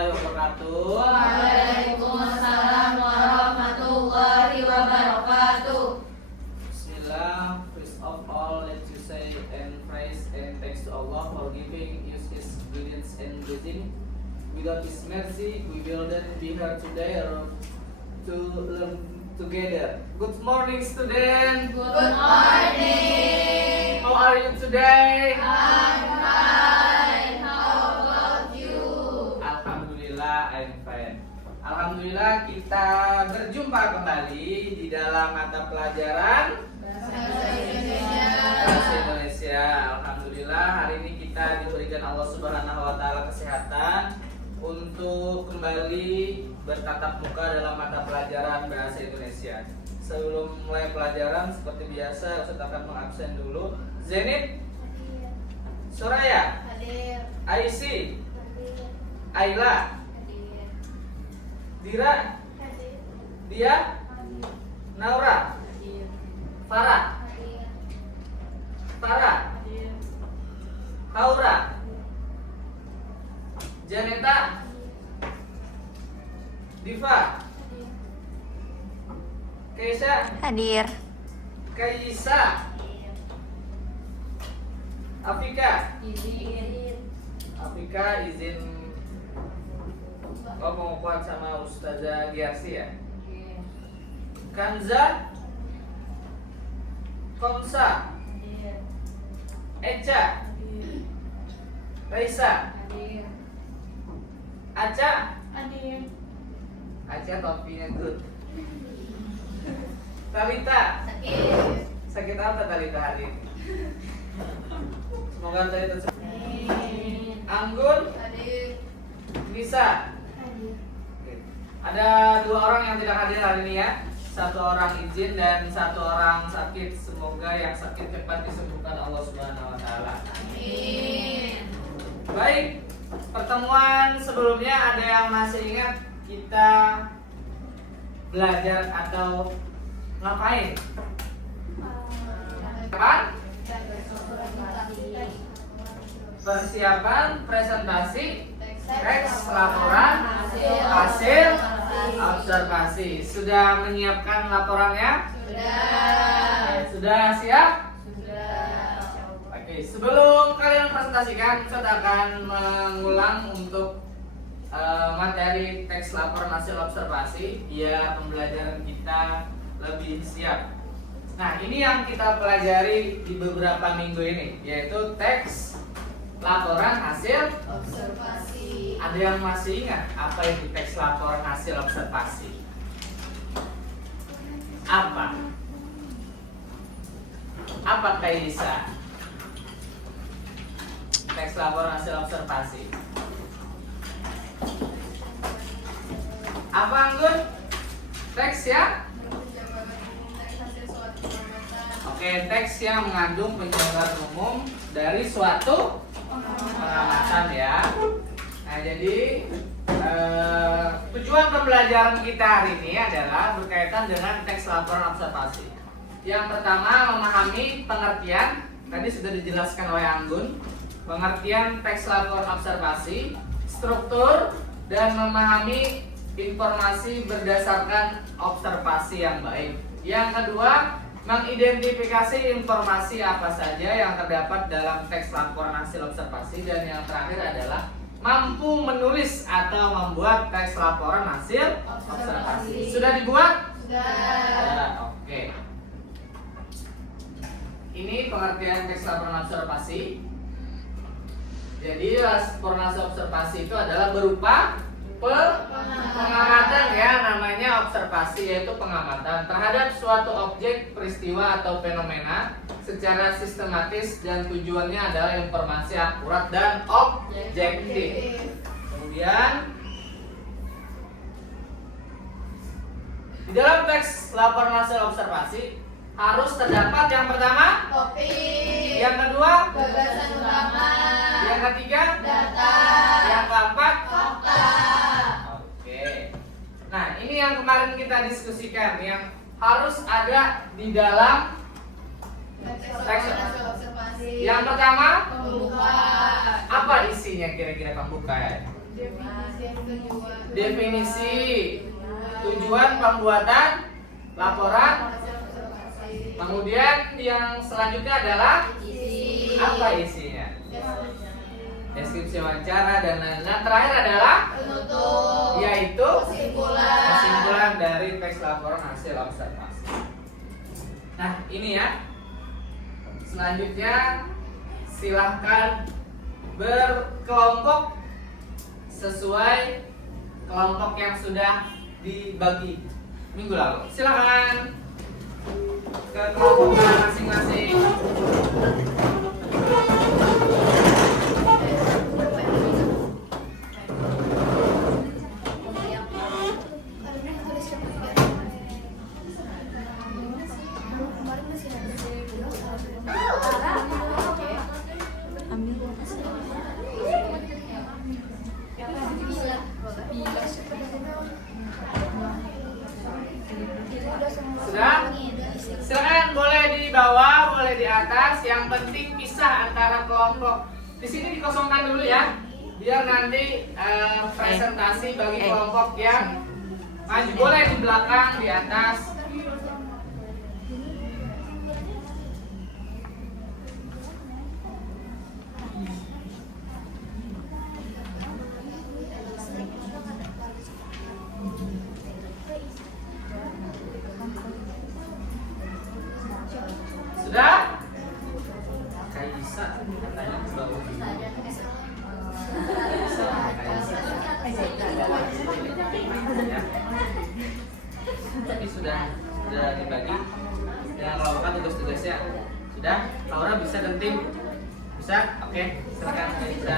warahmatullahi wabarakatuh. Waalaikumsalam warahmatullahi wabarakatuh. Bismillah. First of all, let you say and praise and thanks to Allah for giving us His guidance and blessing. Without His mercy, we will not be here today to learn together. Good morning, student. Good morning. How are you today? I'm fine. How about you? Alhamdulillah, I'm fine. Alhamdulillah, kita berjumpa kembali di dalam mata pelajaran Bahasa Indonesia. Bahasa Indonesia. Alhamdulillah, hari ini kita diberikan Allah Subhanahu wa taala kesehatan untuk kembali bertatap muka dalam mata pelajaran Bahasa Indonesia. Sebelum mulai pelajaran, seperti biasa Ustaz akan mengabsen dulu. Zenit, Soraya, Hadir. Aisy, Ayla, Dira, Dia, Naura, Farah, Haura, Janeta, Diva, Keisha, Hadir. Kaisa, Afika. Afika izin mau kuat sama Ustazah Giarsi ya. Kanza, Komsa, Eca, Raisa, Aca. Aca topinya good. Talita, sakit apa Talita hari ini? Semoga Talita sembuh. Anggun, Nisa. Oke. Ada dua orang yang tidak hadir hari ini ya. Satu orang izin dan satu orang sakit. Semoga yang sakit cepat disembuhkan Allah Subhanahu wa taala. Amin. Baik, pertemuan sebelumnya ada yang masih ingat kita belajar atau ngapain? Persiapan presentasi teks laporan hasil observasi. Sudah menyiapkan laporannya? Sudah siap? Oke, sebelum kalian presentasikan, saya akan mengulang untuk materi teks laporan hasil observasi biar pembelajaran kita lebih siap. Nah, ini yang kita pelajari di beberapa minggu ini, yaitu teks laporan hasil Observasi. Ada yang masih ingat apa itu teks laporan hasil observasi? Apa? Apa Kaisa? Teks laporan hasil observasi. Apa Anggun? Teks ya? Oke, teks yang mengandung penjabaran umum dari suatu pengamatan ya. Nah, jadi tujuan pembelajaran kita hari ini adalah berkaitan dengan teks laporan observasi. Yang pertama, memahami pengertian. Tadi sudah dijelaskan oleh Anggun. Pengertian teks laporan observasi, struktur, dan memahami informasi berdasarkan observasi yang baik. Yang kedua, mengidentifikasi informasi apa saja yang terdapat dalam teks laporan hasil observasi. Dan yang terakhir adalah mampu menulis atau membuat teks laporan hasil observasi. Sudah dibuat? Sudah. Oke. Ini pengertian teks laporan observasi. Jadi laporan hasil observasi itu adalah berupa pengamatan ya, namanya observasi, yaitu pengamatan terhadap suatu objek, peristiwa atau fenomena secara sistematis dan tujuannya adalah informasi akurat dan objektif. Kemudian di dalam teks laporan hasil observasi harus terdapat yang pertama Topik. yang kedua Gagasan utama. yang ketiga Data. yang keempat Fakta. Oke. Nah, ini yang kemarin kita diskusikan yang harus ada di dalam teks. Observasi. Yang pertama, Pembuka. apa isinya kira-kira pembuka ya? Definisi, tujuan pembuatan laporan. Kemudian yang selanjutnya adalah apa isinya? Deskripsi wawancara dan lain-lain. Terakhir adalah yaitu kesimpulan dari teks laporan hasil observasi. Nah, ini ya. Selanjutnya silahkan berkelompok sesuai kelompok yang sudah dibagi minggu lalu. Silahkan ke kelompoknya masing-masing. Sudah? Silakan, boleh di bawah, boleh di atas. Yang penting pisah antara kelompok. Di sini dikosongkan dulu ya, biar nanti presentasi bagi kelompok yang maju. Boleh di belakang, di atas. Sudah? Kaisa katanya bagus. Tapi sudah dibagi dengan kelompok tugas-tugasnya. Sudah? Laura bisa dan tim? Bisa? Oke, silakan Kaisa.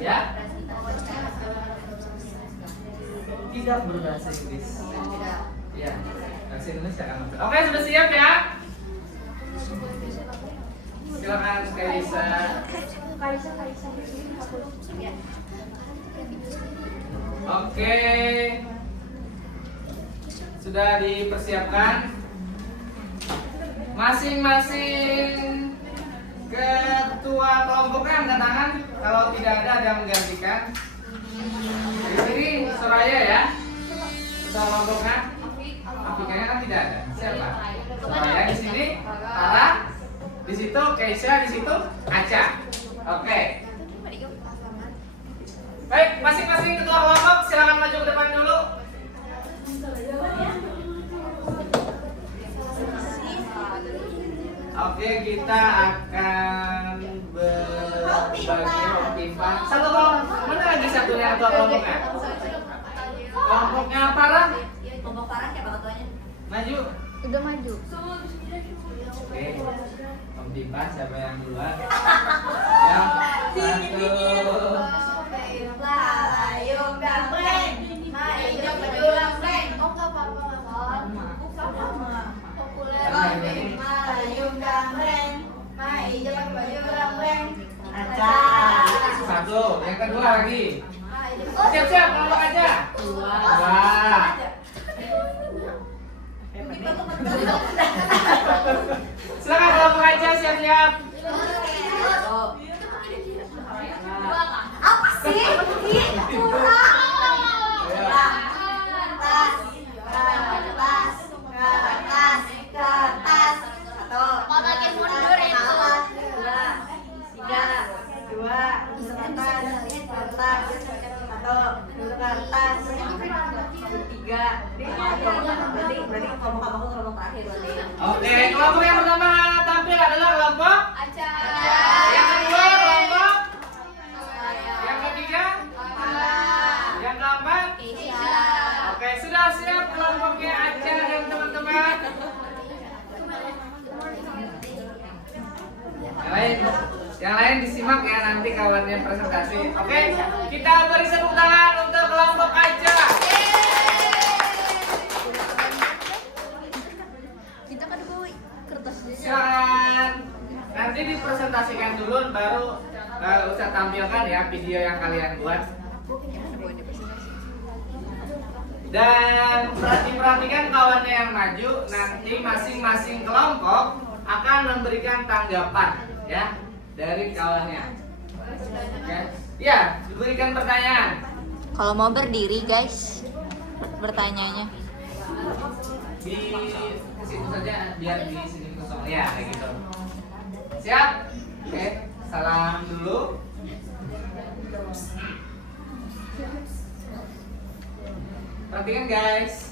Ya? Tidak berbahasa Inggris. Ya, bahasa Indonesia kan. Oke, sudah siap ya? Silakan Kaisa. Oke. Sudah dipersiapkan. Masing-masing ketua kelompoknya angkat tangan. Kalau tidak ada yang menggantikan. Di sini Soraya ya. Ketua kelompoknya. Aplikasinya kan tidak ada. Siapa? Soraya di sini. Tara. Di situ Keisha, di situ Aca. Oke. Baik, masing-masing ketua kelompok silakan maju ke depan dulu. Oke, kita akan berbagi optimal. Satu kelompok, mana lagi satunya ketua kelompoknya? Kelompoknya Farah. Kelompok Farah siapa ketuanya? Maju. Udah maju. Oke. Om Dipa siapa yang duluan? Yang satu. Layung gambreng, hijau bejulang breng. Oh nggak apa-apa. Layung gambreng, hijau bejulang breng. Aca. Satu. Yang kedua lagi. Siap-siap kelompok aja. Dua. Silakan kelompok aja siap-siap. Apa sih? Kurang. Kertas. Satu. Mau makin mundur itu. Tiga. Dua. Kertas. Satu. Kertas. Tiga. Berarti kelompok aku kelompok terakhir berarti. Oke, kelompok yang pertama tampil adalah kelompok Aca. yang kedua kelompok yang ketiga yang keempat. Oke, sudah siap kelompoknya Aca dan teman-teman. Yang lain disimak ya nanti kawannya presentasi. Oke, kita beri tepuk tangan untuk kelompok Aca. Kita kan bawa kertasnya. Silakan. Nanti dipresentasikan dulu baru Ustaz tampilkan ya video yang kalian buat. Dan perhatikan kawannya yang maju, nanti masing-masing kelompok akan memberikan tanggapan ya dari kawannya. Ya, diberikan pertanyaan. Kalau mau berdiri guys, bertanyanya. Di situ saja biar di sini kosong ya, kayak gitu. Siap? Oke, salam dulu. Perhatikan guys.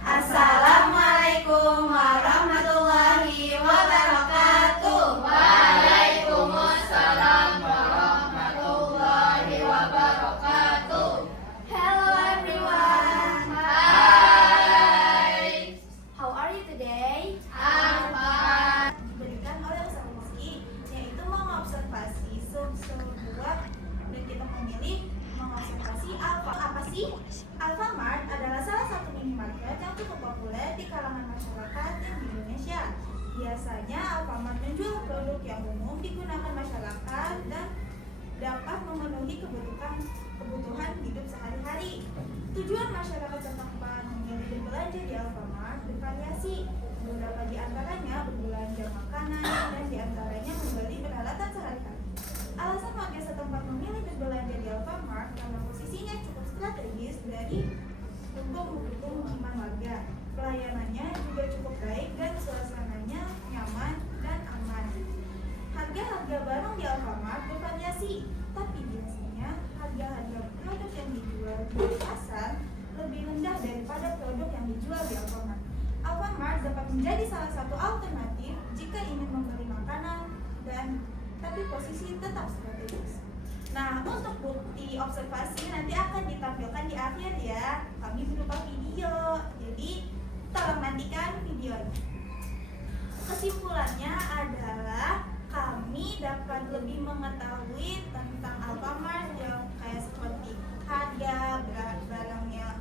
Assalamualaikum warahmatullahi wabarakatuh. Waalaikumsalam warahmatullahi wabarakatuh. Hello everyone. Hi. How are you today? I'm fine. Diberikan oleh usaha meski, yaitu mengobservasi sebuah dan kita memilih mengobservasi apa sih? Alfamart adalah salah satu minimarket yang cukup populer di kalangan masyarakat di Indonesia. Biasanya Alfamart menjual produk yang umum digunakan masyarakat dan dapat memenuhi kebutuhan hidup sehari-hari. Tujuan masyarakat setempat memilih berbelanja di Alfamart bervariasi. Beberapa di antaranya berbelanja makanan dan di antaranya membeli peralatan sehari-hari. Alasan warga setempat memilih berbelanja di Alfamart karena posisinya cukup strategis untuk mendukung pemukiman warga. Pelayanannya juga cukup baik dan suasananya nyaman dan aman. Harga-harga barang di Alfamart bervariasi, tapi biasanya harga-harga produk yang dijual di pasar lebih rendah daripada produk yang dijual di Alfamart. Alfamart dapat menjadi salah satu alternatif jika ingin membeli makanan tapi posisi tetap strategis. Nah, untuk bukti observasi nanti akan ditampilkan di akhir ya. Kami berupa video. Jadi, tolong nantikan videonya. Kesimpulannya adalah kami dapat lebih mengetahui tentang Alfamart yang kayak seperti harga, barangnya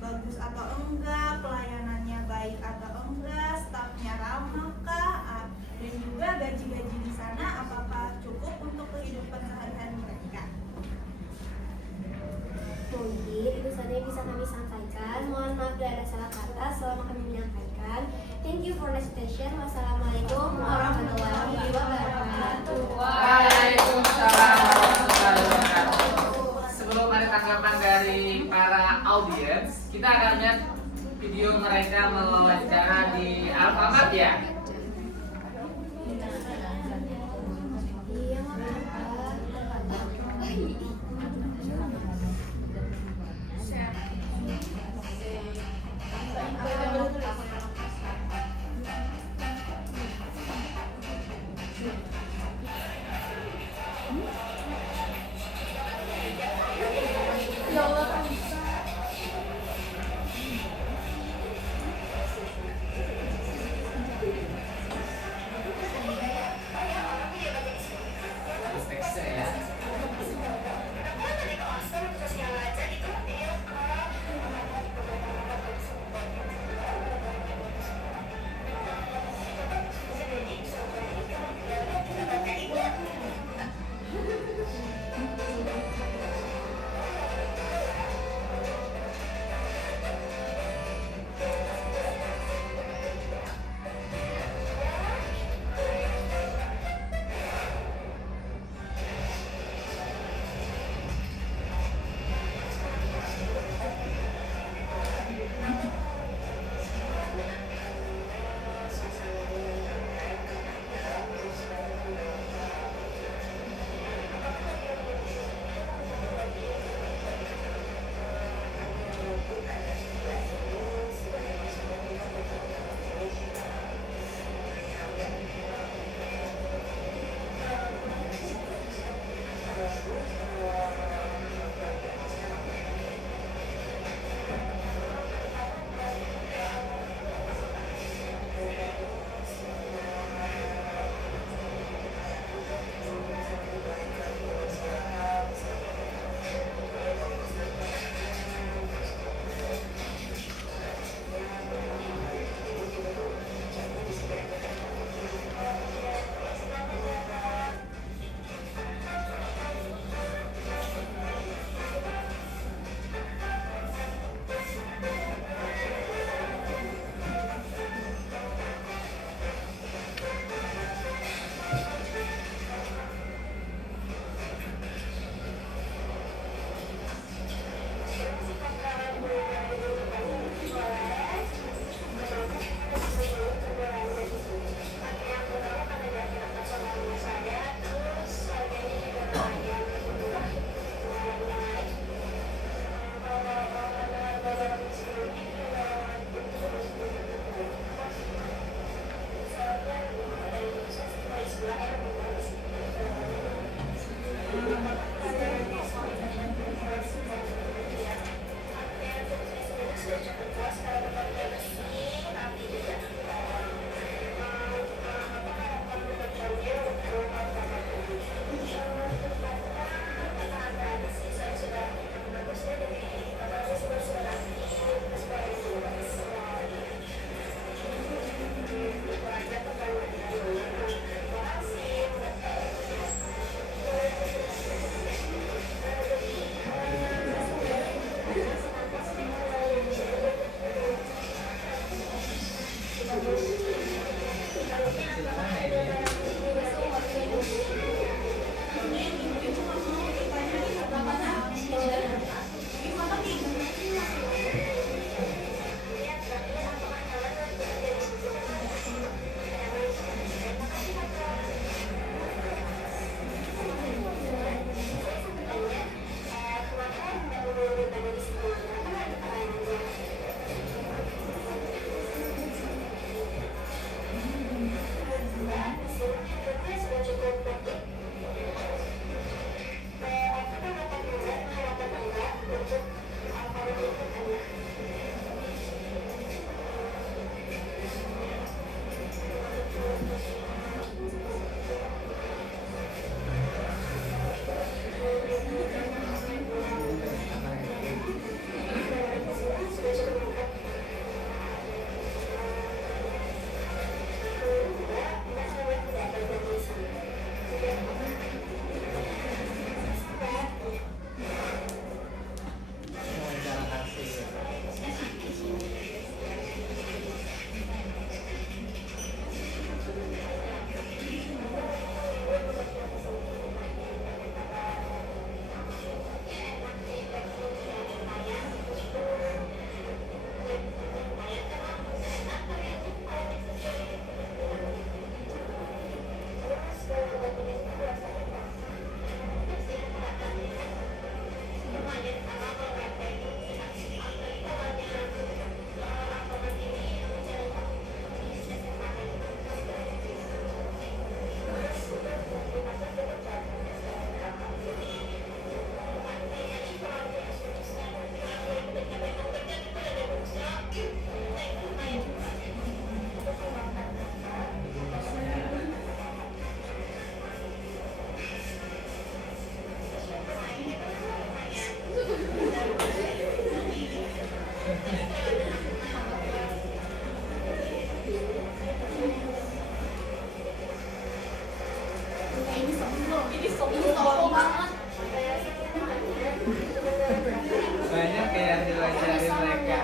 bagus atau enggak, pelayanannya baik atau enggak, stafnya ramakah, dan juga gaji-gaji di sana apakah cukup untuk kehidupan sehari-hari mereka. Mungkin itu saja yang bisa kami sampaikan. Mohon maaf bila ada salah kata selama kami menyampaikan. Thank you for the attention. Wassalamualaikum warahmatullahi wabarakatuh. Waalaikumsalam warahmatullahi wabarakatuh. Sebelum ada tanggapan dari para audiens, kita akan lihat video mereka mewawancara di Alfamart ya. Iya, apa? Banyak yang diwawancari mereka.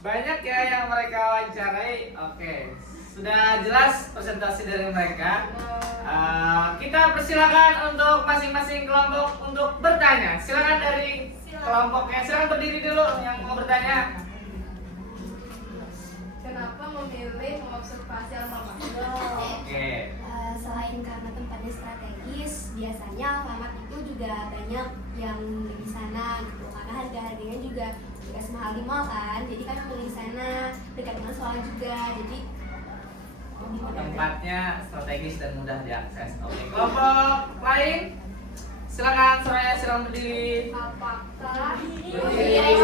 Banyak ya yang mereka wawancarai. Oke, sudah jelas presentasi dari mereka. Kita persilakan untuk masing-masing kelompok untuk bertanya. Silakan dari kelompoknya, silakan berdiri dulu yang mau bertanya. Kenapa memilih mengobservasi alma mater? Oke. Selain karena tempatnya strategis, biasanya alamat itu juga banyak yang di sana gitu. Karena harga-harganya juga nggak semahal di mall kan. Jadi kan milih di sana dekat dengan sekolah juga. Jadi tempatnya strategis dan mudah diakses. Oke, kelompok lain silakan Soraya, silakan berdiri. Apakah Berdiri.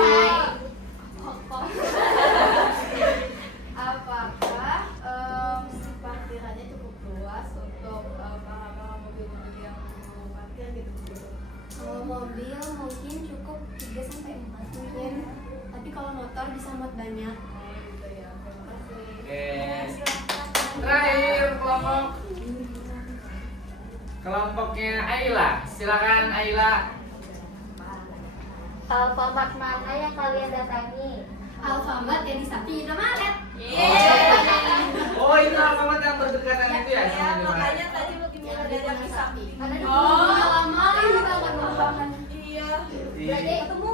Apakah parkirannya cukup luas untuk para mobil-mobil yang mau parkir gitu? Kalau mobil mungkin cukup 3 sampai 4 mungkin. Tapi kalau motor bisa muat banyak. Gitu ya. Terima kasih. Oke. Terakhir kelompoknya Ayla. Silakan Ayla. Alfamart mana yang kalian datangi? Alfamart yang di samping Indomaret. Oh, itu Alfamart yang berdekatan itu ya sama Indomaret. makanya tadi lebih murah dari yang di samping. Ada di lama kita nggak nungguan. Iya. Berarti Ketemu?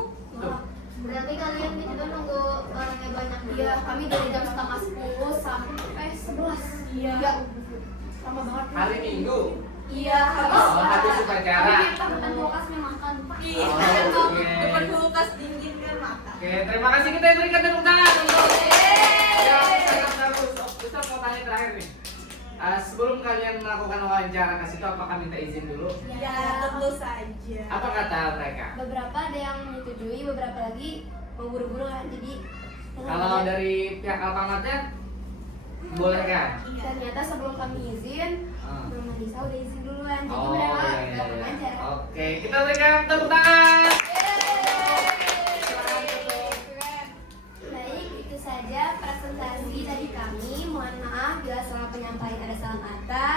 berarti kalian di situ nunggu orangnya banyak dulu. Iya, kami dari jam setengah 10 sampai 11. Iya. Lama banget. Hari Minggu. Iya, Oh, habis upacara. Kami depan kulkasnya makan. Iya. Oh, oke. Depan kulkas dingin kan makan. Oke, terima kasih, kita berikan tepuk tangan untuk yang sangat bagus. Ustaz mau tanya terakhir nih. Sebelum kalian melakukan wawancara ke situ, apakah minta izin dulu? Ya, tentu saja. Apa kata mereka? Beberapa ada yang menyetujui, beberapa lagi mau buru-buru kan. Jadi Kalau dari pihak Alfamartnya, boleh kan? Iya. ternyata sebelum kami izin, Mama Nisa udah izin duluan. Jadi Oh, mereka iya, nggak iya. wawancara. Oke, kita berikan tepuk tangan. Silakan tutup. Baik, itu saja presentasi dari kami. Mohon maaf bila salah penyampaian ada salah kata.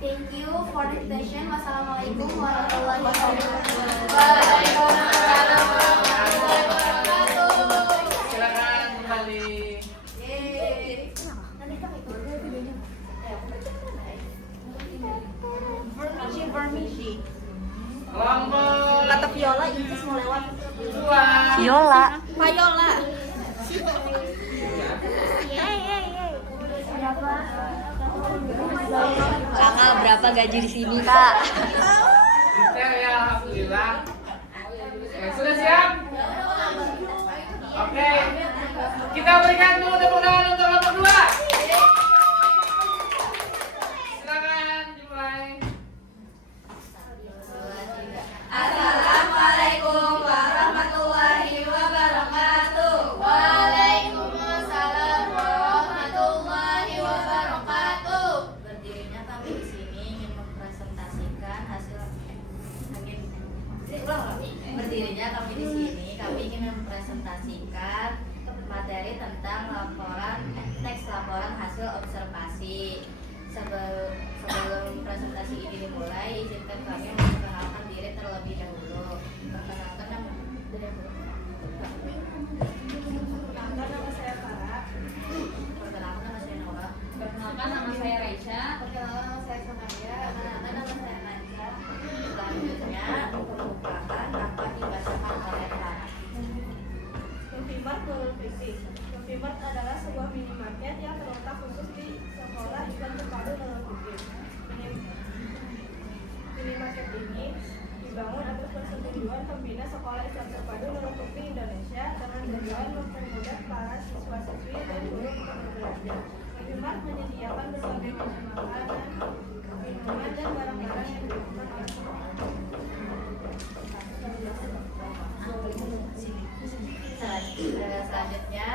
Thank you for the attention. Wassalamualaikum warahmatullahi wabarakatuh. Waalaikumsalam warahmatullahi wabarakatuh. Silakan kembali. Nanti kita ikut videonya. Vermici. Kelompok Kata Viola, Incis mau lewat. dua. Viola. Viola. Kakak berapa gaji di sini, Kak? Detail ya, alhamdulillah. Sudah siap? Oke. Kita berikan dulu tepuk tangan untuk kelompok dua. Silakan dimulai. Assalamualaikum warahmatullahi wabarakatuh. Waalaikumsalam warahmatullahi wabarakatuh. Berdirinya kami di sini ingin mempresentasikan hasil Berdirinya kami di sini, kami ingin mempresentasikan materi tentang teks laporan hasil observasi. Sebelum presentasi ini dimulai, izinkan kami memperkenalkan diri terlebih dahulu. Perkenalkan nama Nama saya Farah. Perkenalkan nama saya Nora. Perkenalkan nama saya Raisya. Perkenalkan nama saya Samaya. Perkenalkan nama saya Najwa. Selanjutnya, pembukaan akan dibacakan oleh Farah. Infomark Nurul Fikri. Infomark adalah sebuah minimarket yang terletak khusus di sekolah Islam Terpadu Nurul Fikri. Minimarket ini dibangun atas persetujuan pembina Sekolah Islam Terpadu Nurul Fikri Indonesia dengan tujuan mempermudah para siswa-siswi dan guru untuk berbelanja. Infomark menyediakan berbagai macam makanan, minuman, dan barang-barang yang dibutuhkan oleh Selanjutnya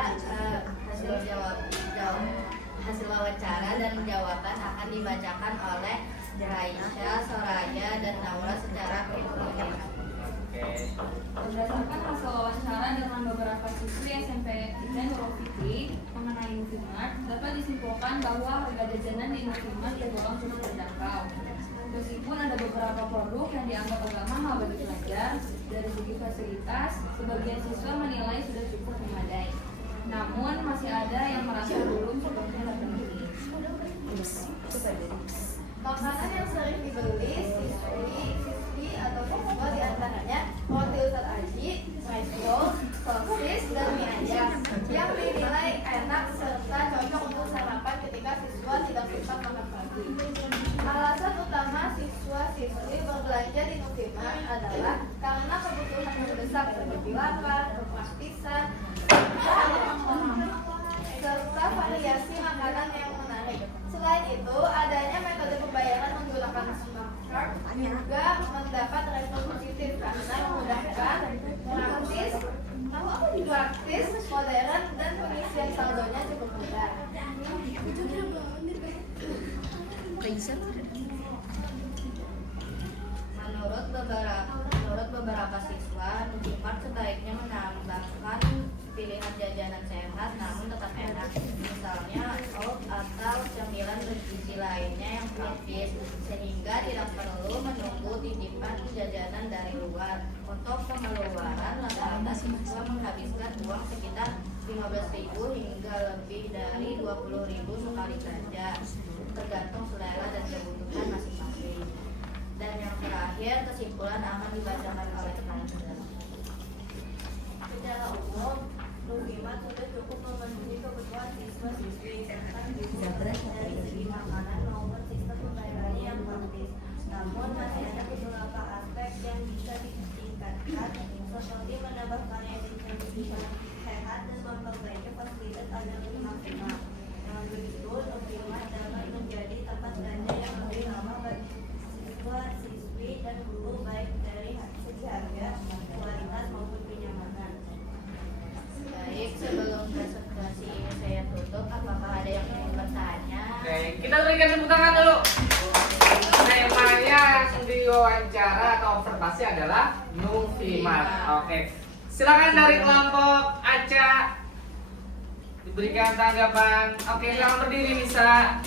hasil wawancara dan jawaban akan dibacakan oleh Raisya, Soraya, dan Naura secara berurutan. Berdasarkan hasil wawancara dengan beberapa siswi SMP Nurul Fikri mengenai Infomark, dapat disimpulkan bahwa harga jajanan di Infomark tergolong cukup terjangkau. Meskipun ada beberapa produk yang dianggap agak mahal bagi pelajar, dari segi fasilitas, sebagian siswa menilai sudah cukup memadai. Namun masih ada yang merasa belum sepenuhnya terpenuhi. Makanan yang sering dibeli siswi atau siswa diantaranya roti Ustadz Aji, rice bowl, sosis, dan mie ayam yang dinilai enak serta cocok untuk sarapan ketika siswa tidak sempat makan pagi. Alasan utama siswa-siswi berbelanja di Infomark adalah karena kebutuhan mendesak seperti lapar, kepraktisan, serta variasi makanan yang menarik. Selain itu, menghabiskan uang sekitar 15.000 hingga lebih dari 20.000 sekali belanja, tergantung selera dan kebutuhan masing-masing. Dan yang terakhir, kesimpulan akan dibacakan oleh Tante. Secara umum, Nufimat sudah cukup memenuhi kebutuhan siswa-siswi tentang dari segi makanan maupun sistem pembayarannya yang praktis. Namun masih ada beberapa aspek yang bisa ditingkatkan, seperti menambah karya distribusi sehat dan memperbaiki fasilitas agar lebih maksimal. Dengan begitu, Nufimat dapat menjadi tempat belanja yang lebih ramah bagi siswa-siswi dan guru, baik dari segi harga, kualitas maupun kenyamanan. Baik, sebelum presentasi ini saya tutup, apakah ada yang ingin bertanya? Oke, kita berikan tepuk tangan dulu. Temanya di wawancara atau observasi adalah Nufimat. Oke, silakan dari kelompok Aca diberikan tanggapan. Oke, silakan berdiri bisa.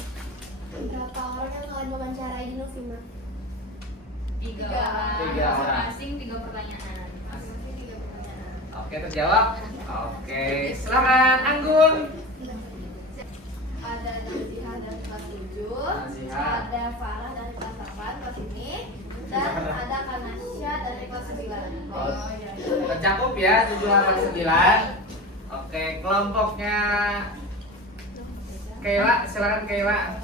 Berapa orang yang kalian wawancarai di Nufimat? 3 Tiga. orang. Tiga orang. Masing-masing 3 pertanyaan. Masih 3 pertanyaan. Oke, terjawab. Oke, silakan Anggun. Ada Naziha dari kelas 7, Naziha. ada Farah dari kelas 8 kelas ini, dan ada Kanasya dari kelas 9. Oh, tercakup ya 789. Oke, kelompoknya Kayla, silakan Kayla.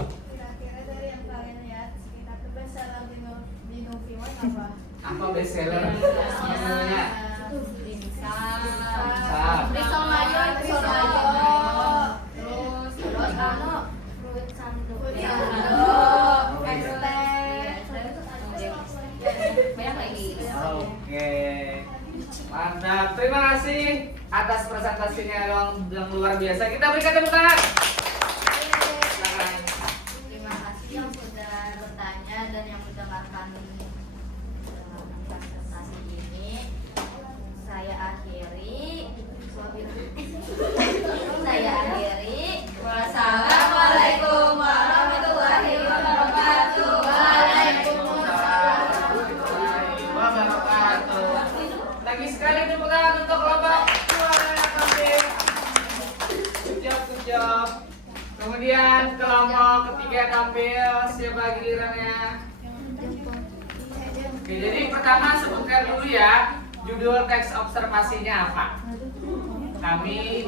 Kira-kira dari yang kalian lihat, sekitar terbesar di Nufimat apa? Apa bestseller? Namanya? Risol mayo, Terus fruit sandu, Banyak lagi. Oke. Mantap. Terima kasih atas presentasinya yang luar biasa. Kita berikan tepuk tangan. Silakan. Terima kasih yang sudah bertanya dan yang mendengarkan presentasi ini. Saya akhiri. Wassalamualaikum warahmatullahi wabarakatuh. Waalaikumsalam. Wabarakatuh. Lagi sekali tepuk tangan untuk kelompok suara tampil. Good job. Kemudian kelompok ketiga tampil. Siapa gilirannya? Oke, jadi pertama sebutkan dulu ya judul teks observasinya apa. Kami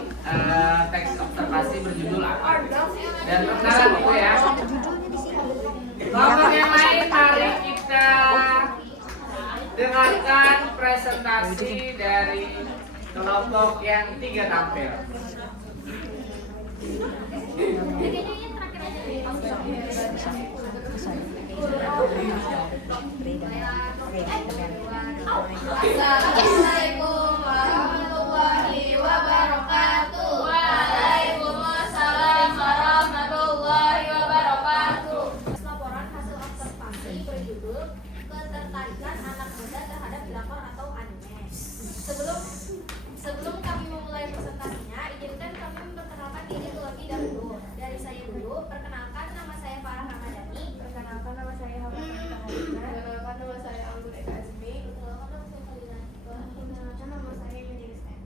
teks observasi berjudul apa? Dan perkenalan dulu ya. Kelompok yang lain, mari kita dengarkan presentasi dari kelompok yang 3 tampil. Assalamualaikum warahmatullahi wabarakatuh. Waalaikumsalam warahmatullahi wabarakatuh. Laporan hasil observasi berjudul Ketertarikan Anak Muda Terhadap Drakor atau Anime. Sebelum kami memulai presentasinya, izinkan kami memperkenalkan diri terlebih dahulu. Dari saya dulu, perkenalkan nama saya Farah Ramadhani. Perkenalkan nama saya Perkenalkan nama saya Anggun Eka Azmi. Perkenalkan nama saya Menjadi Sen.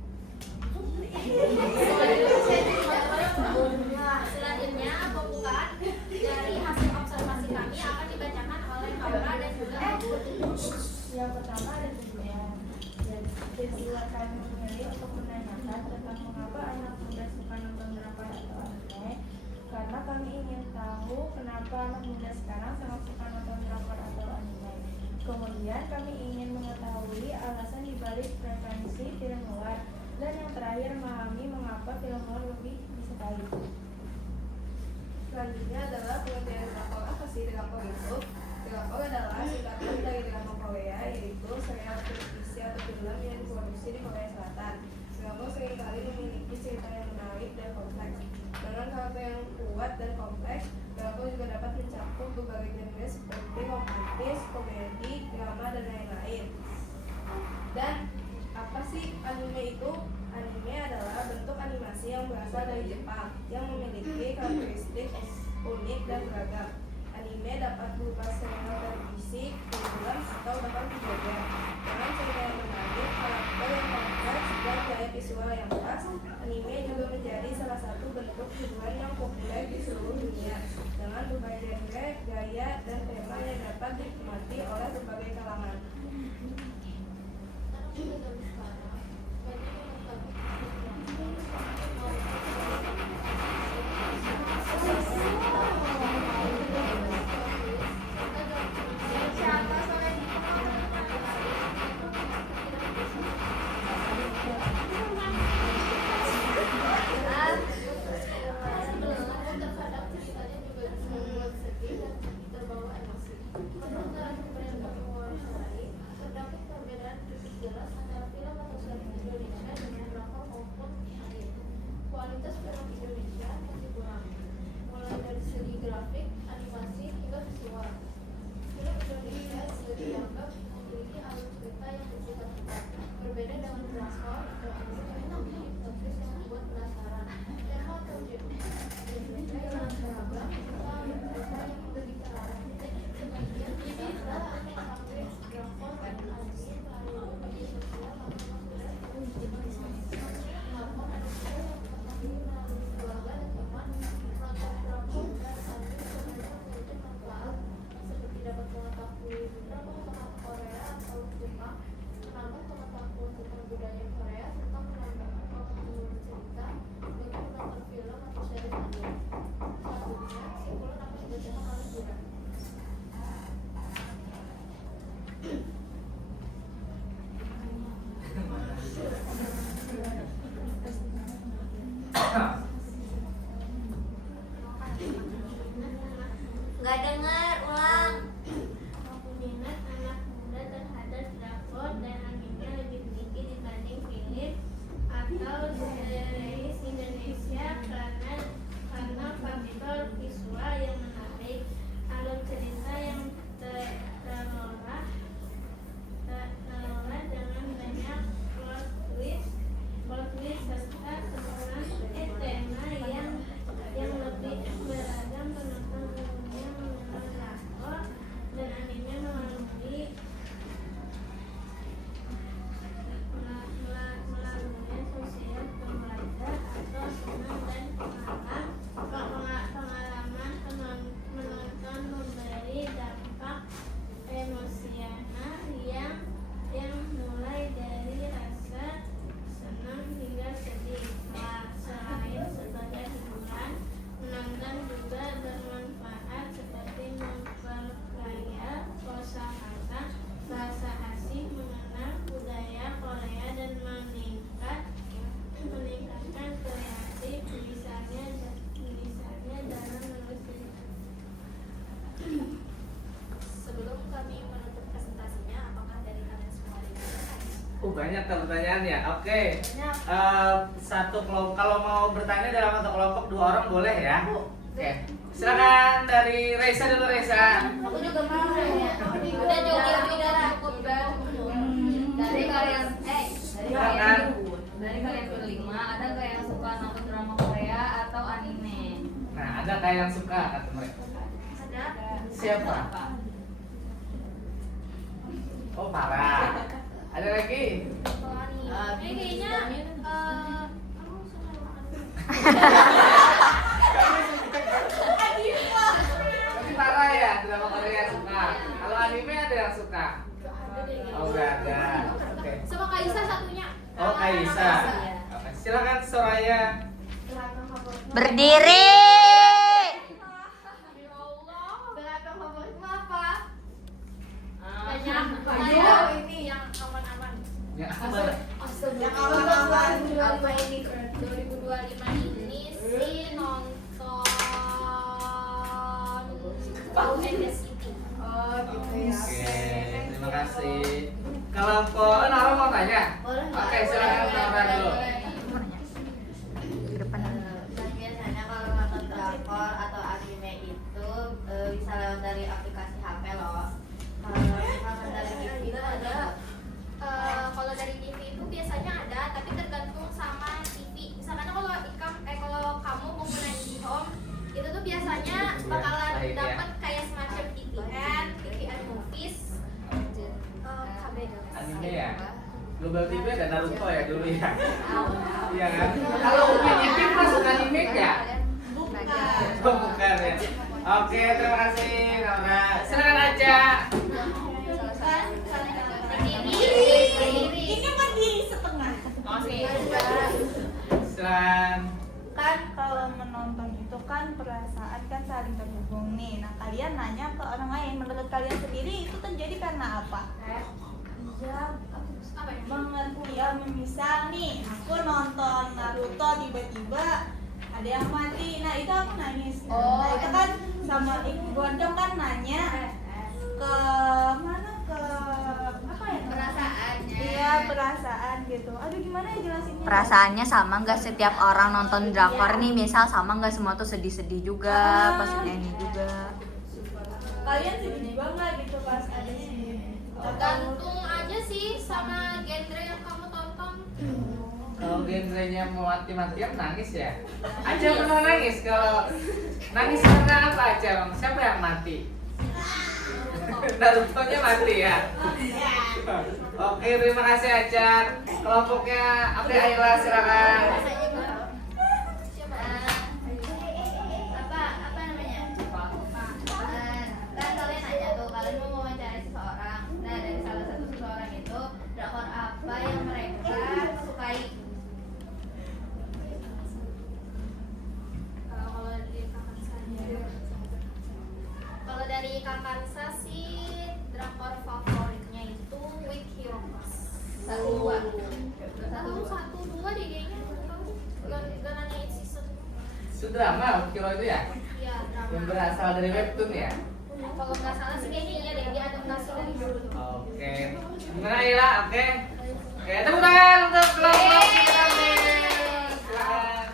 Selanjutnya, pembukaan dari hasil observasi kami akan dibacakan oleh Aura dan juga Anggun. Yang pertama ada tujuan. Jadi kami memilih untuk menanyakan tentang mengapa anak muda suka nonton drakor atau anime. Karena kami ingin tahu kenapa anak muda sekarang sangat suka nonton drakor atau anime. Kemudian kami ingin mengetahui alasan dibalik preferensi film luar. Dan yang terakhir, memahami mengapa film luar lebih disukai. Selanjutnya adalah pengertian drakor. Apa sih drakor itu? Drakor adalah singkatan dari drama Korea, yaitu serial televisi atau film yang diproduksi di Korea Selatan. Drakor seringkali memiliki cerita yang menarik dan kompleks. Dengan karakter yang kuat dan kompleks, drakor juga dapat mencakup berbagai genre seperti romantis, komedi, drama, dan lain-lain. Dan apa sih anime itu? Anime adalah bentuk animasi yang berasal dari Jepang yang memiliki karakteristik unik dan beragam. Anime dapat berupa serial televisi, film, atau bahkan video game. Dengan cerita yang menarik, karakter spektakel yang kompleks dan gaya visual yang khas, anime juga menjadi salah satu bentuk hiburan yang populer di seluruh dunia dengan berbagai genre, gaya, dan tema yang dapat dinikmati oleh berbagai kalangan. Kualitas film Indonesia masih kurang, mulai dari segi grafik, animasi, hingga visual. Film Indonesia juga dianggap memiliki alur cerita yang bersifat cepat, berbeda dengan drakor atau anime yang hipnotis yang membuat penasaran. Tema atau genre yang beragam, serta alur cerita yang membicarakan. Sebagian besar sampai drakor dan anime melalui media sosial atau sudah melakukan adaptasi melalui keluarga dan teman, menonton drakor dan anime sebenarnya memiliki manfaat seperti dapat mengetahui beberapa pengetahuan Korea atau Jepang, menambah pengetahuan tentang budaya Korea, serta menambah pengetahuan cerita bagi penonton film atau series anime. Selanjutnya, simpulan akan dibacakan oleh Bulan. Nggak dengar, ulang. Minat anak muda terhadap drakor dan anime lebih tinggi dibanding film atau series Indonesia karena faktor visual yang menarik, alur cerita yang terolah dengan banyak plot twist serta tema yang lebih beragam. Penonton umumnya mengenal drakor dan anime melalui media sosial, pembelajar atau senang dan pengalaman menonton memberi dampak emosional yang mulai dari rasa senang hingga sedih. Selain sebagai hiburan, menonton juga bermanfaat seperti memperkaya kosakata bahasa asing, mengenal budaya Korea, dan meningkatkan kreatif misalnya dalam menulis cerita. Sebelum kami menutup presentasinya, apakah dari kalian semua ada yang bertanya? Banyak pertanyaan ya. Oke. Satu kelompok, kalau mau bertanya dalam satu kelompok 2 orang boleh ya. Oke. Silakan dari Reza dulu, Reza. Aku juga mau ya. Udah cukup. Dari kalian, Silakan. dari kalian berlima, ada nggak yang suka nonton drama Korea atau anime? Nah, ada kayak yang suka kata mereka. ada. Siapa? Oh, parah. Ada lagi? Kayaknya Tapi parah ya, drama Korea suka. Kalau anime ada yang suka? Oh, enggak ada. Oke. Sama Kaisa satunya. Oh, Kaisa. Oke, silakan Soraya. Berdiri. Ya Allah. Belakang favoritmu apa? Banyak. Banyak. Ini yang aman-aman. Ya, Yang aman-aman. Apa ini 2025 ini sih nonton Bau and the City. Oh, gitu ya. Oke, terima kasih. Kalau Nara mau tanya? Boleh. Oke, silakan Nara dulu. Biasanya kalau nonton drakor atau anime itu bisa lewat dari aplikasi HP loh. Kalau misalkan dari TV itu ada. Kalau dari TV itu biasanya ada, tapi tergantung sama TV Double TV ada Naruto ya dulu ya. Iya kan? Kalau Upin Ipin masuk anime nggak? Bukan. Oh, bukan ya. Oke, terima kasih Naura. Silakan aja. Ini berdiri setengah. Silakan. Kan kalau menonton itu kan perasaan kan saling terhubung nih. Nah kalian nanya ke orang lain, menurut kalian sendiri itu terjadi karena apa? Ya, mengerti ya, misal nih aku nonton Naruto tiba-tiba ada yang mati, nah itu aku nangis. Nah itu kan sama Ibu Gondong kan nanya ke mana, ke apa ya? Perasaannya. Iya, perasaan gitu. Aduh gimana ya jelasinnya? Perasaannya sama nggak setiap orang nonton drakor nih, misal sama nggak semua tuh sedih-sedih juga, pas nyanyi juga. Kalian sedih juga nggak gitu pas ada si Tergantung aja sih sama genre yang kamu tonton. Kalau genrenya mau mati-matian nangis ya. Aja pernah nangis kalau nangis karena apa aja? Bang? Siapa yang mati? Naruto-nya mati ya. Oke, terima kasih Acar. Kelompoknya Apri Ayla silakan. Apa namanya? Kan kalian nanya tuh, kalian mau wawancara seseorang. Nah, dari salah satu seseorang itu drakor apa yang mereka sukai? Kalau dari Kakansa sih drakor favoritnya itu Week Hero Class. Satu dua deh kayaknya. Gak nanya season. Itu drama Kiro itu ya? Iya, drama. Yang berasal dari webtoon ya? Kalau nggak salah sih kayaknya iya deh, dia adaptasi dari dulu. Oke. Gimana Ayla? Oke. Oke, tepuk tangan untuk kelompok kami. Silakan.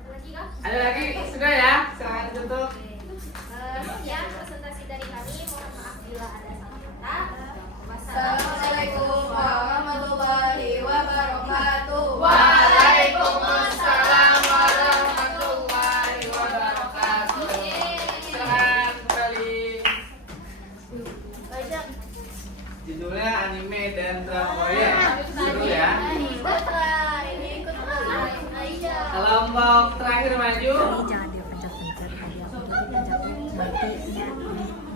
Ada lagi kah? Ada lagi? Sudah ya? Silakan tutup. Sekian presentasi dari kami. Mohon maaf bila ada salah kata. Assalamualaikum warahmatullahi wabarakatuh. Waalaikumsalam warahmatullahi wabarakatuh. Silakan kembali. Judulnya anime dan drama Korea. Seru ya. Kelompok terakhir maju. Jangan dipencet-pencet aja, nanti ya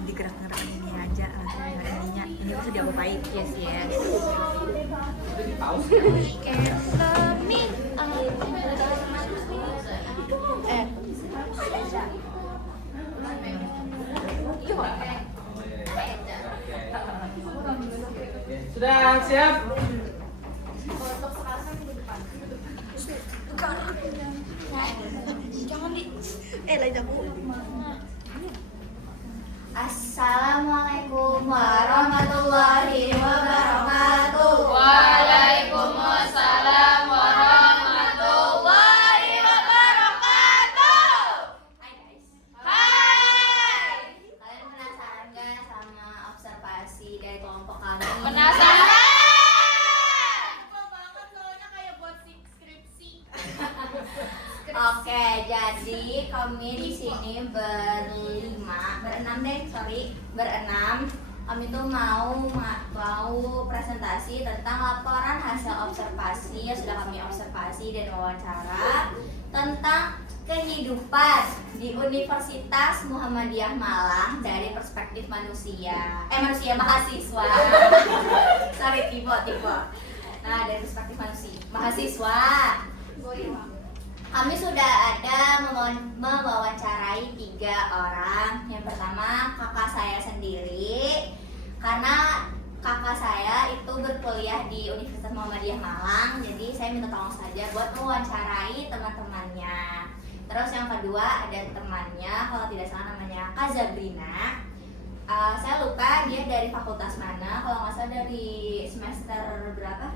digerak-gerak ini aja ininya, ini tuh dia baik. Yes. Itu di pause. Sudah siap? Assalamualaikum warahmatullahi wabarakatuh. Waalaikumsalam warahmatullahi wabarakatuh. Hai guys. Hai. Kalian penasaran gak sama observasi dari kelompok kami? Penasaran? Lupa banget soalnya kayak buat skripsi. Oke, jadi kami di sini berenam. Kami tuh mau presentasi tentang laporan hasil observasi yang sudah kami observasi dan wawancara tentang kehidupan di Universitas Muhammadiyah Malang dari perspektif mahasiswa. Sorry, tipe. Nah, dari perspektif mahasiswa. Kami sudah ada mewawancarai 3 orang. Yang pertama kakak saya sendiri, karena kakak saya itu berkuliah di Universitas Muhammadiyah Malang, jadi saya minta tolong saja buat mewawancarai teman-temannya. Terus yang kedua ada temannya, kalau tidak salah namanya Kak Zabrina. Saya lupa dia dari fakultas mana, kalau nggak salah dari semester berapa?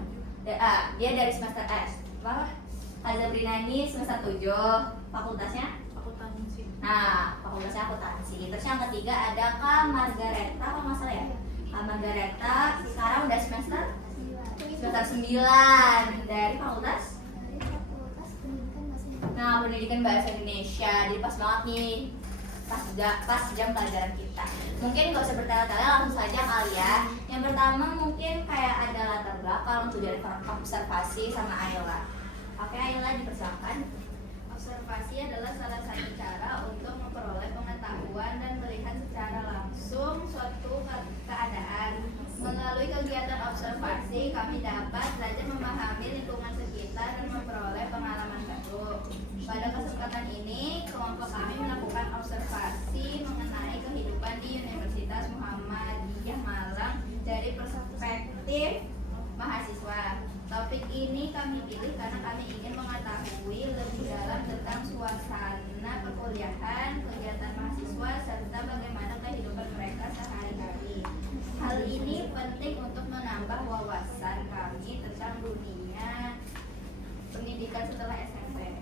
Dia dari semester Kak Zabrina ini semester 7, fakultasnya? Akuntansi. Nah, fakultasnya akuntansi. Terus yang ketiga ada Kak Margareta, kalau nggak salah ya? Kak Margareta sekarang udah semester 9 dari fakultas? Nah, pendidikan bahasa Indonesia. Jadi pas banget nih, pas jam pelajaran kita. Mungkin nggak usah bertele-tele, langsung saja kali ya. Yang Yang pertama mungkin kayak ada latar belakang untuk dari observasi sama Ayla. Oke, Ayla dipersilakan. Observasi adalah salah satu cara untuk memperoleh pengetahuan dan melihat secara langsung suatu keadaan. Melalui kegiatan observasi, kami dapat belajar memahami lingkungan sekitar dan memperoleh pengalaman baru. Pada kesempatan ini, kelompok kami melakukan observasi mengenai kehidupan di Universitas Muhammadiyah Malang dari perspektif mahasiswa. Topik ini kami pilih karena kami ingin mengetahui lebih dalam tentang suasana perkuliahan, kegiatan mahasiswa, serta bagaimana kehidupan mereka sehari-hari. Hal ini penting untuk menambah wawasan kami tentang dunia pendidikan setelah SMP.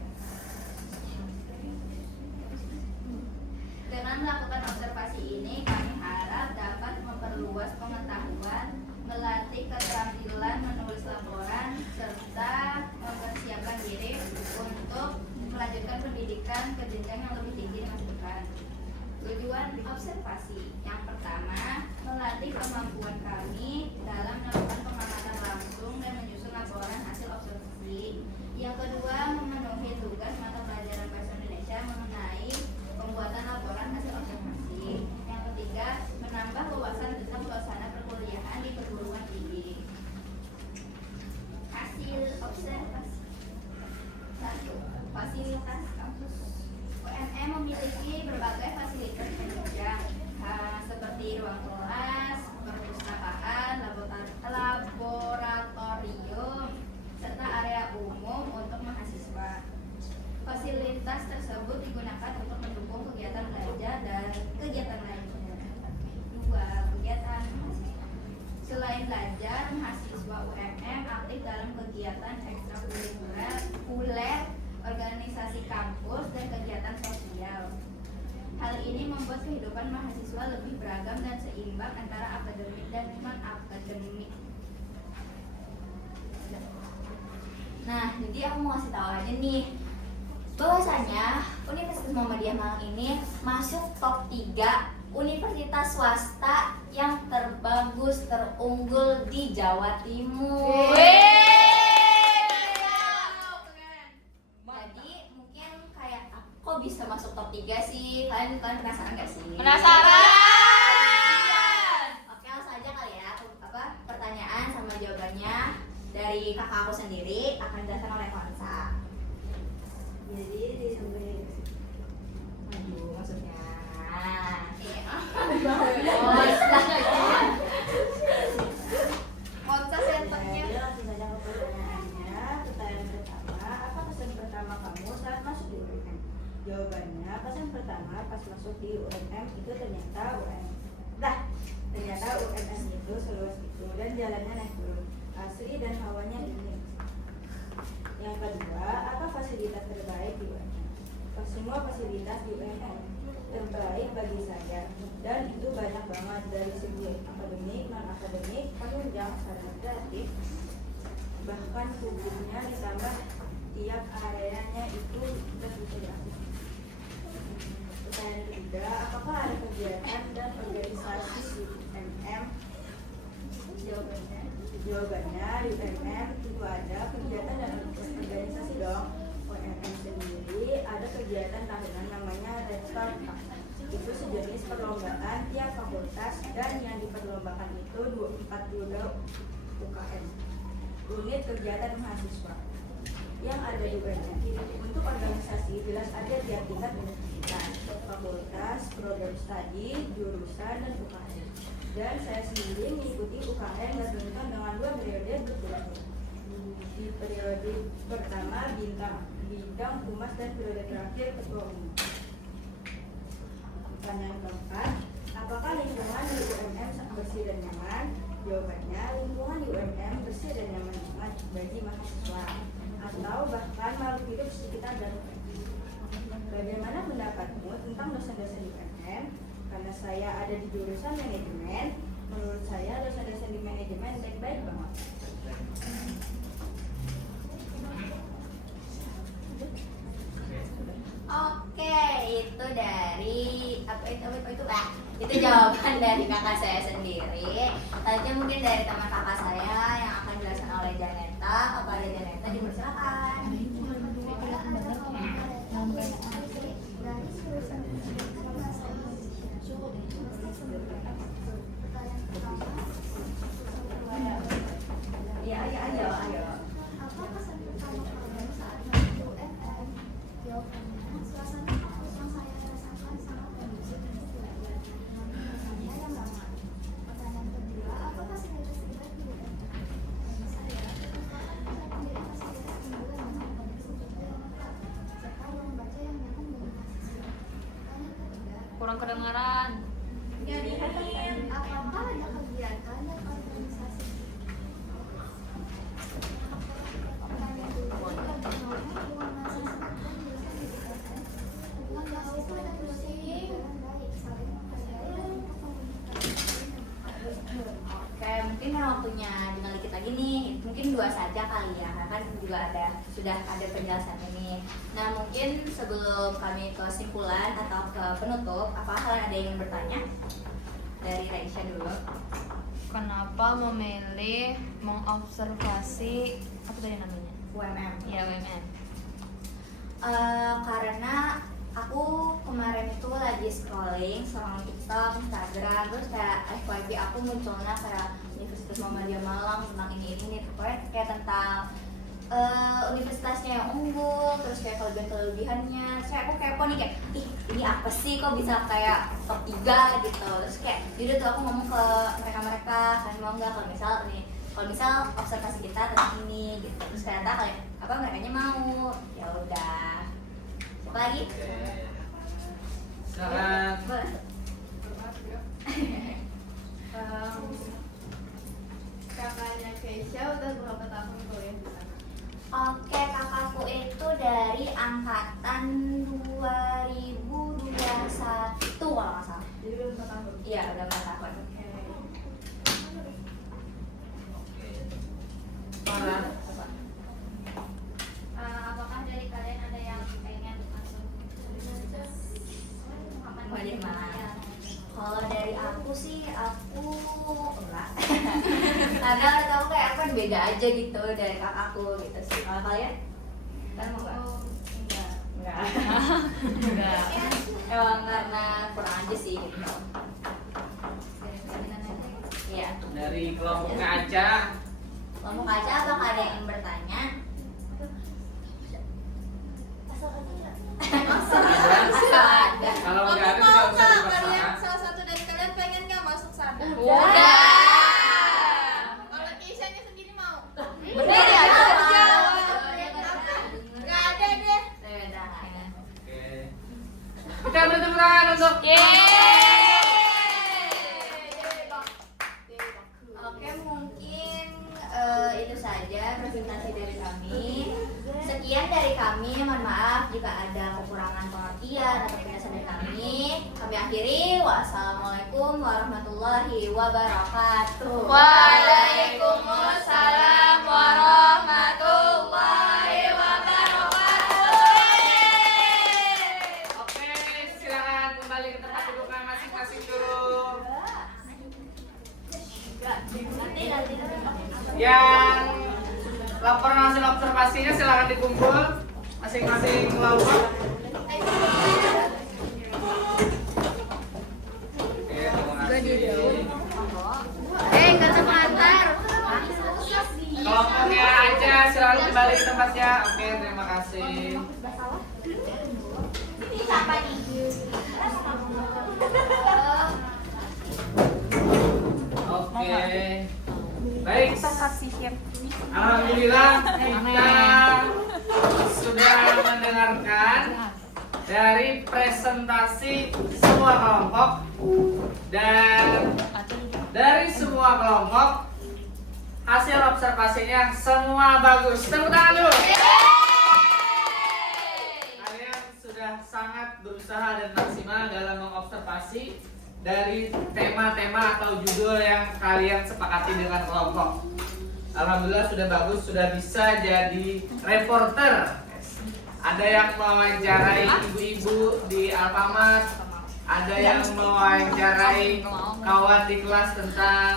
Dengan melakukan observasi ini, kami harap dapat memperluas pengetahuan, melatih keterampilan menulis laporan, serta mempersiapkan diri untuk melanjutkan pendidikan ke jenjang yang lebih tinggi di masa depan. Tujuan observasi yang pertama, melatih kemampuan kami dalam melakukan pengamatan langsung dan menyusun laporan hasil observasi. Yang kedua, memenuhi tugas mata pelajaran bahasa Indonesia mengenai pembuatan laporan hasil observasi. Yang ketiga, menambah wawasan tentang suasana perkuliahan di perguruan tinggi. Hasil observasi. 1. Fasilitas kampus. UNM memiliki berbagai fasilitas penunjang seperti ruang kelas, perpustakaan, laboratorium, serta area umum untuk mahasiswa. Fasilitas tersebut digunakan untuk mendukung kegiatan belajar dan kegiatan lainnya. 2. Kegiatan mahasiswa. Selain belajar, mahasiswa UMM aktif dalam kegiatan ekstrakurikuler, organisasi kampus, dan kegiatan sosial. Hal ini membuat kehidupan mahasiswa lebih beragam dan seimbang antara akademik dan non-akademik. Nah, jadi aku mau kasih tahu aja nih, bahwasanya Universitas Muhammadiyah Malang ini masuk top 3 universitas swasta yang terbagus, terunggul di Jawa Timur. Jadi mungkin kayak kok bisa masuk top 3 sih? Kalian penasaran gak sih? Penasaran. Oke, langsung aja kali ya. Pertanyaan sama jawabannya dari kakak aku sendiri akan dijelaskan oleh Konsa. Jadi disebut maju maksudnya. Konsa senternya. Jadi langsung saja ke pertanyaannya. Pertanyaan pertama, apa kesan pertama kamu saat masuk di UNM? Jawabannya, kesan pertama pas masuk di UNM itu ternyata UNM itu seluas itu dan jalannya naik turun, asri dan hawanya dingin. Yang kedua, apa fasilitas terbaik di UNM? Semua fasilitas di UNM terbaik bagi saya dan itu banyak banget dari segi akademik, non akademik, penunjang, sarana kreatif, bahkan tubuhnya ditambah tiap areanya itu sudah bisa diakses. Pertanyaan ketiga, apakah ada kegiatan dan organisasi di UNM? Jawabannya di UNM itu ada kegiatan dan organisasi dong. UNM sendiri ada kegiatan tahunan namanya Red Star Cup. Itu sejenis perlombaan tiap fakultas dan yang diperlombakan itu 42 UKM, unit kegiatan mahasiswa yang ada di UNM. Untuk organisasi jelas ada tiap tingkat universitas, fakultas, program studi, jurusan, dan UKM. Dan saya sendiri mengikuti UKM badminton dengan 2 periode berturut-turut. Di periode pertama bidang humas dan periode terakhir ketua umum. Pertanyaan keempat, apakah lingkungan di UNM bersih dan nyaman? Jawabannya, lingkungan di UNM bersih dan nyaman bagi mahasiswa atau bahkan makhluk hidup sekitar dan bagaimana pendapatmu tentang dosen-dosen di UNM? Karena saya ada di jurusan manajemen, menurut saya dosen-dosen di manajemen baik-baik banget. Oke, itu dari apa Itu jawaban dari kakak saya sendiri. Selanjutnya mungkin dari teman kakak saya yang akan dijelaskan oleh Janeta. Kepada Janeta dipersilakan. Iya, ayo. Apa kesan pertama kamu saat masuk UMM? Jawabannya, suasana kampus yang saya rasakan sangat kondusif untuk belajar. Rasanya yang lama. Pertanyaan kedua, apa fasilitas terbaik di UMM? Bagi saya, kesempatan bisa memilih fasilitas unggul yang berkompetisi dan lengkap, serta ruang baca yang nyaman bagi mahasiswa. Pertanyaan ketiga, Kurang kedengaran. apakah ada kegiatan dan organisasi? Pertanyaan kedua, bagaimana ruang mahasiswa dan jurusan di UMM? Ruang mahasiswa dan jurusan berjalan baik, saling menghargai dan berkomunikasi. Oke, mungkin karena waktunya tinggal dikit lagi nih, mungkin 2 saja kali ya, karena kan juga sudah ada penjelasan ini. Nah, mungkin sebelum kami ke kesimpulan atau ke penutup, apa kalian ada yang ingin bertanya? Dari Raisya dulu. Kenapa memilih mengobservasi apa tadi namanya? UMM. Ya, UMM. Karena aku kemarin itu lagi scrolling sama TikTok, Instagram, terus kayak FYP aku munculnya kayak Universitas Muhammadiyah Malang tentang ini pokoknya kayak tentang universitasnya yang unggul, terus kayak kelebihannya. Terus kayak aku kepo nih kayak, ih ini apa sih kok bisa kayak top 3 gitu. Terus kayak jadi tuh aku ngomong ke mereka, kalian mau nggak kalau misal observasi kita tentang ini gitu. Terus ternyata kalian mereka mau. Ya udah. Siapa lagi? Silakan. Boleh. Kakaknya Keisha udah berapa tahun kuliah di sana? Oke, kakakku itu dari angkatan 2021 kalau nggak salah. Jadi udah berapa tahun? Iya, udah 4 tahun. Mana? Apakah dari kalian ada yang pengen masuk? Mau di mana? Kalau dari aku sih, aku enggak. Karena menurut aku kayak aku kan beda aja gitu dari kakakku gitu sih. Kalau kalian? Kalian mau nggak? Enggak. Enggak. Emang karena kurang aja sih gitu. Iya. Dari kelompok Aca. Kamu kaca apakah ada yang bertanya? Ada. Kalau nggak ada nggak usah dipaksakan. salah satu dari kalian pengen nggak masuk sana? Udah. Kalau Keisha-nya sendiri mau? Bener ya? Nggak ada deh. Oke. Kita beri tepuk tangan untuk Oke, mungkin itu saja presentasi dari kami. Sekian dari kami, mohon maaf jika ada kekurangan pengertian atau penjelasan dari kami. Kami akhiri, wassalamualaikum warahmatullahi wabarakatuh. Waalaikumsalam warahmatullahi wabarakatuh. Oke, silakan kembali ke tempat duduknya masing-masing dulu. Yang laporan hasil observasinya silakan dikumpul masing-masing kelompok. Oke, terima kasih. Nggak terlantar. Kelompoknya aja silakan kembali ke tempatnya. Oke, terima kasih. Ini siapa nih? Oke. Baik. Alhamdulillah kita sudah mendengarkan dari presentasi semua kelompok dan dari semua kelompok hasil observasinya semua bagus. Tepuk tangan dulu. Kalian sudah sangat berusaha dan maksimal dalam mengobservasi dari tema-tema atau judul yang kalian sepakati dengan kelompok. Alhamdulillah sudah bagus, sudah bisa jadi reporter. Ada yang mewawancarai ibu-ibu di Alfamart, ada yang mewawancarai kawan di kelas tentang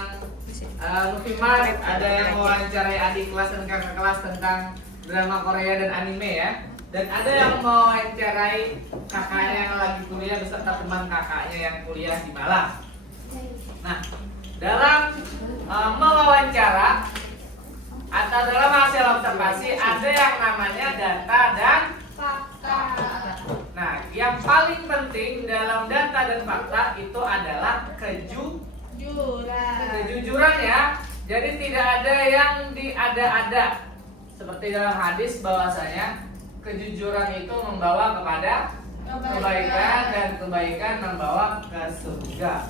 Nufimart, ada yang mewawancarai adik kelas dan kakak kelas tentang drama Korea dan anime ya. Dan ada yang mewawancarai kakaknya yang lagi kuliah beserta teman kakaknya yang kuliah di Malang. Nah, dalam mewawancara atau dalam hasil observasi ada yang namanya data dan fakta. Nah, yang paling penting dalam data dan fakta itu adalah kejujuran ya. Jadi tidak ada yang diada-ada. Seperti dalam hadis bahwasanya kejujuran itu membawa kepada kebaikan dan kebaikan membawa ke surga.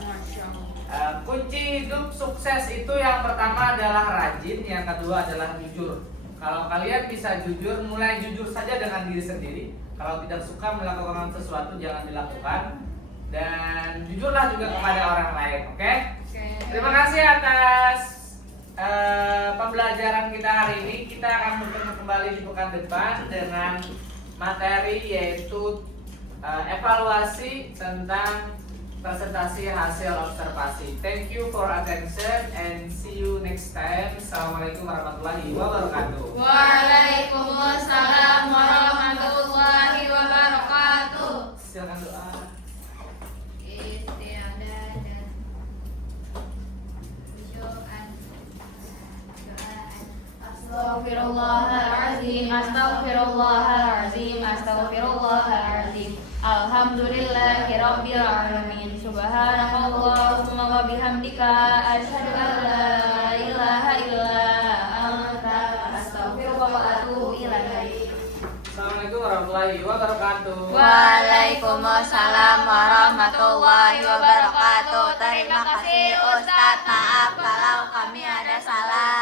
Kunci hidup sukses itu yang pertama adalah rajin, yang kedua adalah jujur. Kalau kalian bisa jujur, mulai jujur saja dengan diri sendiri. Kalau tidak suka melakukan sesuatu jangan dilakukan, dan jujurlah juga kepada orang lain. Oke? Terima kasih atas pembelajaran kita hari ini. Kita akan bertemu kembali di pekan depan dengan materi yaitu evaluasi tentang presentasi hasil observasi. Thank you for attention and see you next time. Assalamualaikum warahmatullahi wabarakatuh. Waalaikumsalam warahmatullahi wabarakatuh. Silakan doa. Astaghfirullahaladzim, astaghfirullahaladzim, astaghfirullahaladzim. Alhamdulillahirabbil alamin. Subhanakallahumma wa bihamdika asyhadu an la ilaha illa anta astaghfiruka wa atubu ilaik. Assalamualaikum warahmatullahi wabarakatuh. Waalaikumsalam warahmatullahi wabarakatuh. Terima kasih Ustadz. Maaf kalau kami ada salah.